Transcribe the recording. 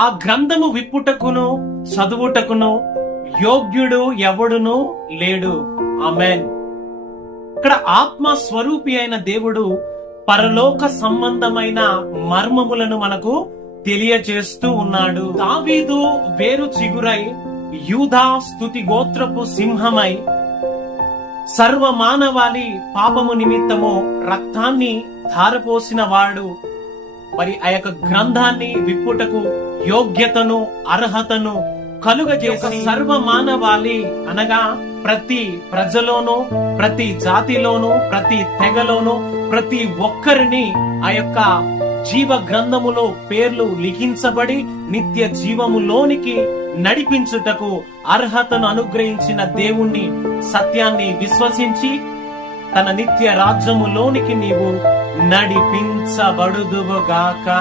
ఆ గ్రంథము విప్పుటకును చదువుటకును యోగ్యుడు ఎవడును లేడు. ఆమేన్. ఇక్కడ ఆత్మ స్వరూపి అయిన దేవుడు పరలోక సంబంధమైన మర్మములను మనకు తెలియజేస్తూ ఉన్నాడు. దావీదు వేరు చిగురై యూదా స్తుతి గోత్రపు సింహమై సర్వ మానవాళి పాపము నిమిత్తము రక్తాన్ని ధారపోసిన వాడు. మరి ఆ యొక్క గ్రంథాన్ని విప్పుటకు యోగ్యతను అర్హతను కలుగజేసి సర్వ మానవాళి అనగా ప్రతి ప్రజలోనూ ప్రతి జాతిలోనూ ప్రతి తెగలోనూ ప్రతి ఒక్కరిని ఆ యొక్క జీవ గ్రంథములో పేర్లు లిఖించబడి నిత్య జీవములోనికి నడిపించుటకు అర్హతను అనుగ్రహించిన దేవుణ్ణి సత్యాన్ని విశ్వసించి తన నిత్య రాజ్యములోనికి నీవు నడిపించబడుదువుగాక.